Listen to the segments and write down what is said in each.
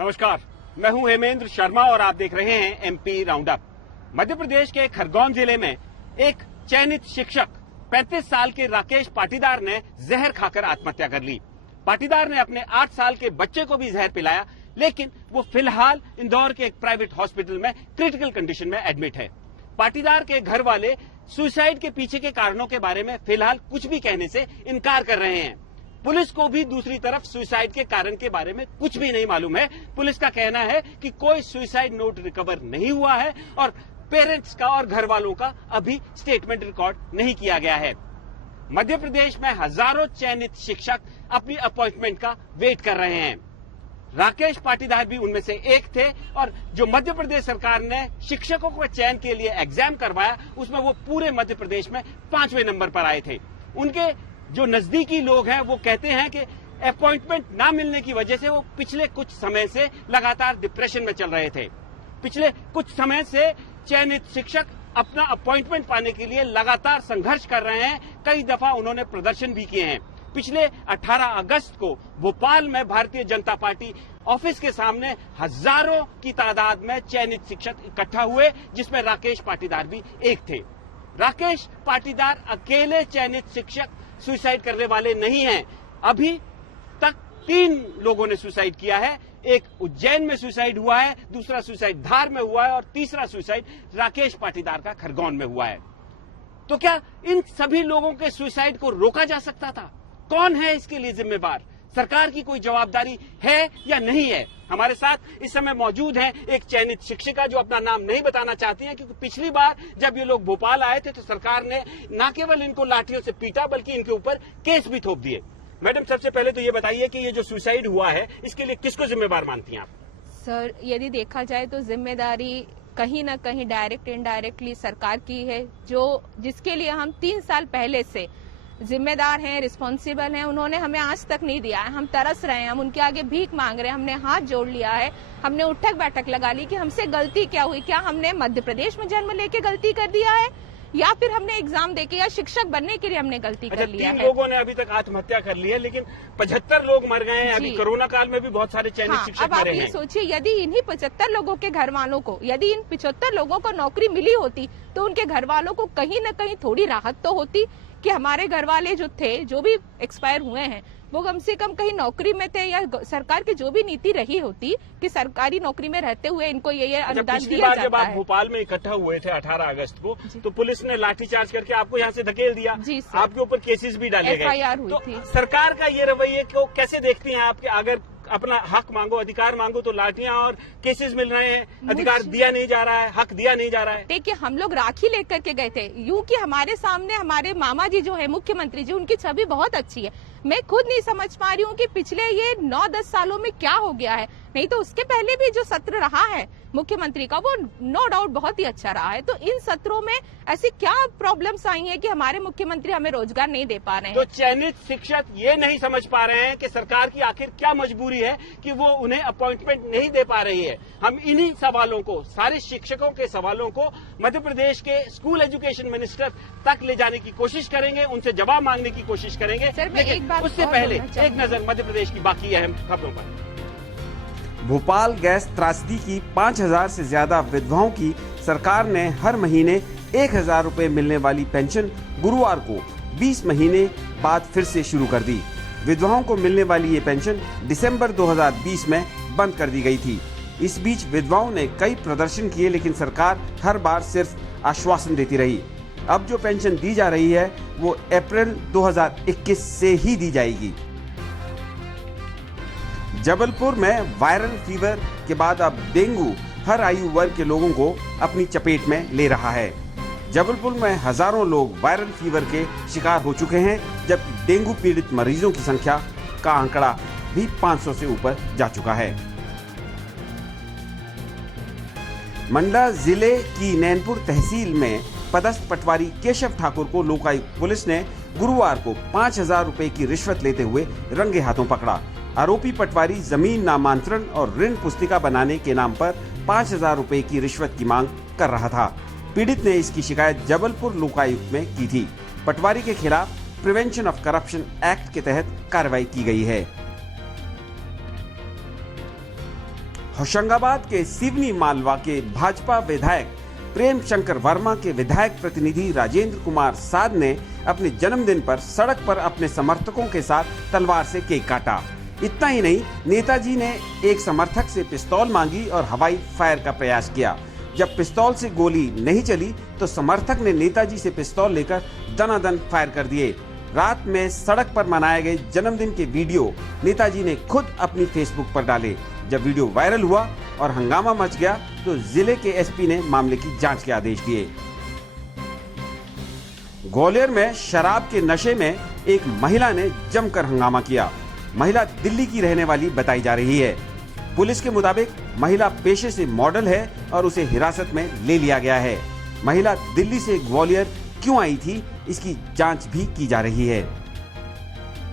नमस्कार, मैं हूं हेमेंद्र शर्मा और आप देख रहे हैं एमपी राउंडअप। मध्य प्रदेश के खरगोन जिले में एक चयनित शिक्षक 35 साल के राकेश पाटीदार ने जहर खाकर आत्महत्या कर ली। पाटीदार ने अपने 8 साल के बच्चे को भी जहर पिलाया, लेकिन वो फिलहाल इंदौर के एक प्राइवेट हॉस्पिटल में क्रिटिकल कंडीशन में एडमिट है। पाटीदार के घर वाले सुसाइड के पीछे के कारणों के बारे में फिलहाल कुछ भी कहने से इनकार कर रहे हैं। पुलिस को भी दूसरी तरफ सुसाइड के कारण के बारे में कुछ भी नहीं मालूम है। पुलिस का कहना है कि कोई सुसाइड नोट रिकवर नहीं हुआ है और पेरेंट्स का और घर वालों का अभी स्टेटमेंट रिकॉर्ड नहीं किया गया है। मध्य प्रदेश में हजारों चयनित शिक्षक अपनी अपॉइंटमेंट का वेट कर रहे हैं। राकेश पाटीदार भी उनमें से एक थे और जो मध्य प्रदेश सरकार ने शिक्षकों के चयन के लिए एग्जाम करवाया, उसमें वो पूरे मध्य प्रदेश में 5वें नंबर पर आए थे। उनके जो नजदीकी लोग हैं वो कहते हैं कि अपॉइंटमेंट ना मिलने की वजह से वो पिछले कुछ समय से लगातार डिप्रेशन में चल रहे थे। पिछले कुछ समय से चयनित शिक्षक अपना अपॉइंटमेंट पाने के लिए लगातार संघर्ष कर रहे हैं। कई दफा उन्होंने प्रदर्शन भी किए हैं। पिछले 18 अगस्त को भोपाल में भारतीय जनता पार्टी ऑफिस के सामने हजारों की तादाद में चयनित शिक्षक इकट्ठा हुए, जिसमें राकेश पाटीदार भी एक थे। राकेश पाटीदार अकेले चयनित शिक्षक सुसाइड करने वाले नहीं हैं। अभी तक 3 लोगों ने सुसाइड किया है। एक उज्जैन में सुसाइड हुआ है, दूसरा सुसाइड धार में हुआ है और तीसरा सुसाइड राकेश पाटीदार का खरगोन में हुआ है। तो क्या इन सभी लोगों के सुसाइड को रोका जा सकता था? कौन है इसके लिए जिम्मेवार? सरकार की कोई जवाबदारी है या नहीं है? हमारे साथ इस समय मौजूद हैं एक चयनित शिक्षिका जो अपना नाम नहीं बताना चाहती हैं, क्योंकि पिछली बार जब ये लोग भोपाल आए थे तो सरकार ने न केवल इनको लाठियों से पीटा बल्कि इनके ऊपर केस भी थोप दिए। मैडम, सबसे पहले तो ये बताइए कि ये जो सुसाइड हुआ है इसके लिए किसको जिम्मेवार मानती हैं आप? सर, यदि देखा जाए तो जिम्मेदारी कहीं ना कहीं डायरेक्ट इनडायरेक्टली सरकार की है, जिसके लिए हम 3 साल पहले से जिम्मेदार हैं, रिस्पॉन्सिबल हैं। उन्होंने हमें आज तक नहीं दिया है। हम तरस रहे हैं, हम उनके आगे भीख मांग रहे हैं। हमने हाथ जोड़ लिया है, हमने उठक बैठक लगा ली कि हमसे गलती क्या हुई। क्या हमने मध्य प्रदेश में जन्म लेके गलती कर दिया है या फिर हमने एग्जाम देके या शिक्षक बनने के लिए हमने गलती कर लिया है? 3 लोगों ने अभी तक आत्महत्या कर ली है, लेकिन 75 लोग मर गए हैं। अभी कोरोना काल में भी बहुत सारे चयनित शिक्षक अब आप मरे हैं। ये सोचिए, यदि इन्हीं 75 लोगों के घर वालों को, यदि इन 75 लोगों को नौकरी मिली होती तो उनके घर वालों को कहीं न कहीं थोड़ी राहत तो होती कि हमारे घर वाले जो थे, जो भी एक्सपायर हुए हैं, वो कम से कम कहीं नौकरी में थे, या सरकार की जो भी नीति रही होती कि सरकारी नौकरी में रहते हुए इनको ये अनुदान दिया जाता है। जब आप भोपाल में इकट्ठा हुए थे 18 अगस्त को, तो पुलिस ने लाठीचार्ज करके आपको यहाँ से धकेल दिया। जी सर। आपके ऊपर केसेस भी डाले गए। FIR हुई थी। सरकार का ये रवैये को कैसे देखती हैं आप कि अगर अपना हक मांगो, अधिकार मांगो तो लाठियां और केसेस मिल रहे हैं, अधिकार दिया नहीं जा रहा है, हक दिया नहीं जा रहा है? देखिए, हम लोग राखी लेकर के गए थे, यूं कि हमारे सामने हमारे मामा जी जो है मुख्यमंत्री जी, उनकी छवि बहुत अच्छी है। मैं खुद नहीं समझ पा रही हूँ कि पिछले ये 9-10 सालों में क्या हो गया है। नहीं तो उसके पहले भी जो सत्र रहा है मुख्यमंत्री का, वो नो डाउट बहुत ही अच्छा रहा है। तो इन सत्रों में ऐसी क्या प्रॉब्लम्स आई हैं कि हमारे मुख्यमंत्री हमें रोजगार नहीं दे पा रहे हैं? तो चयनित शिक्षक ये नहीं समझ पा रहे हैं कि सरकार की आखिर क्या मजबूरी है कि वो उन्हें अपॉइंटमेंट नहीं दे पा रही है। हम इन्हीं सवालों को, सारे शिक्षकों के सवालों को मध्य प्रदेश के स्कूल एजुकेशन मिनिस्टर तक ले जाने की कोशिश करेंगे, उनसे जवाब मांगने की कोशिश करेंगे। लेकिन उससे पहले एक नजर मध्य प्रदेश की बाकी अहम खबरों पर। भोपाल गैस त्रासदी की 5000 से ज्यादा विधवाओं की सरकार ने हर महीने 1000 रुपए मिलने वाली पेंशन गुरुवार को 20 महीने बाद फिर से शुरू कर दी। विधवाओं को मिलने वाली ये पेंशन दिसंबर 2020 में बंद कर दी गई थी। इस बीच विधवाओं ने कई प्रदर्शन किए, लेकिन सरकार हर बार सिर्फ आश्वासन देती रही। अब जो पेंशन दी जा रही है वो अप्रैल 2021 से ही दी जाएगी। जबलपुर में वायरल फीवर के बाद अब डेंगू हर आयु वर्ग के लोगों को अपनी चपेट में ले रहा है। जबलपुर में हजारों लोग वायरल फीवर के शिकार हो चुके हैं, जबकि डेंगू पीड़ित मरीजों की संख्या का आंकड़ा भी 500 से ऊपर जा चुका है। मंडला जिले की नैनपुर तहसील में पदस्थ पटवारी केशव ठाकुर को लोकायुक्त पुलिस ने गुरुवार को 5000 रुपए की रिश्वत लेते हुए रंगे हाथों पकड़ा। आरोपी पटवारी जमीन नामांतरण और ऋण पुस्तिका बनाने के नाम पर 5000 रुपए की रिश्वत की मांग कर रहा था। पीड़ित ने इसकी शिकायत जबलपुर लोकायुक्त में की थी। पटवारी के खिलाफ प्रिवेंशन ऑफ करप्शन एक्ट के तहत कार्रवाई की गई है। होशंगाबाद के सिवनी मालवा के भाजपा विधायक प्रेम शंकर वर्मा के विधायक प्रतिनिधि राजेंद्र कुमार साध ने अपने जन्मदिन पर सड़क पर अपने समर्थकों के साथ तलवार से केक काटा। इतना ही नहीं, नेताजी ने एक समर्थक से पिस्तौल मांगी और हवाई फायर का प्रयास किया। जब पिस्तौल से गोली नहीं चली तो समर्थक ने नेताजी से पिस्तौल लेकर दनादन फायर कर दिए। रात में सड़क पर मनाए गए जन्मदिन के वीडियो नेताजी ने खुद अपनी फेसबुक पर डाले। जब वीडियो वायरल हुआ और हंगामा मच गया तो जिले के एसपी ने मामले की जांच के आदेश दिए। ग्वालियर में शराब के नशे में एक महिला ने जमकर हंगामा किया। महिला दिल्ली की रहने वाली बताई जा रही है। पुलिस के मुताबिक महिला पेशे से मॉडल है और उसे हिरासत में ले लिया गया है। महिला दिल्ली से ग्वालियर क्यों आई थी, इसकी जांच भी की जा रही है।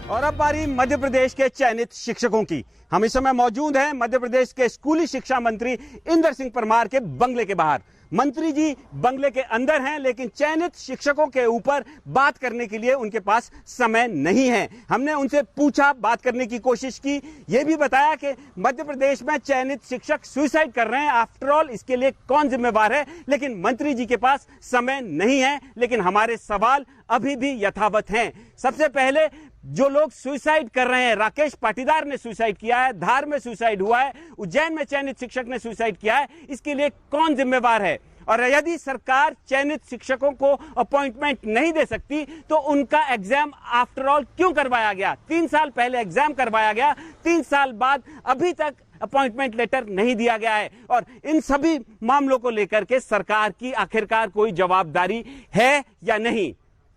और अब बारी मध्य प्रदेश के चयनित शिक्षकों की। हम इस समय मौजूद हैं मध्य प्रदेश के स्कूली शिक्षा मंत्री इंदर सिंह परमार के बंगले के बाहर। मंत्री जी बंगले के अंदर हैं, लेकिन चयनित शिक्षकों के ऊपर बात करने के लिए उनके पास समय नहीं है। हमने उनसे पूछा, बात करने की कोशिश की, ये भी बताया कि मध्य प्रदेश में चयनित शिक्षक सुसाइड कर रहे हैं, आफ्टर ऑल इसके लिए कौन जिम्मेवार है, लेकिन मंत्री जी के पास समय नहीं है। लेकिन हमारे सवाल अभी भी यथावत हैं। सबसे पहले, जो लोग सुसाइड कर रहे हैं, राकेश पाटीदार ने सुसाइड किया है, धार में सुसाइड हुआ है, उज्जैन में चयनित शिक्षक ने सुसाइड किया है, इसके लिए कौन जिम्मेवार है? और यदि सरकार चयनित शिक्षकों को अपॉइंटमेंट नहीं दे सकती तो उनका एग्जाम आफ्टर ऑल क्यों करवाया गया? 3 साल पहले एग्जाम करवाया गया, 3 साल बाद अभी तक अपॉइंटमेंट लेटर नहीं दिया गया है। और इन सभी मामलों को लेकर के सरकार की आखिरकार कोई जवाबदारी है या नहीं?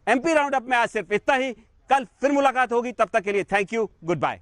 एमपी राउंड अप में आज सिर्फ इतना ही। कल फिर मुलाकात होगी, तब तक के लिए थैंक यू, गुड बाय।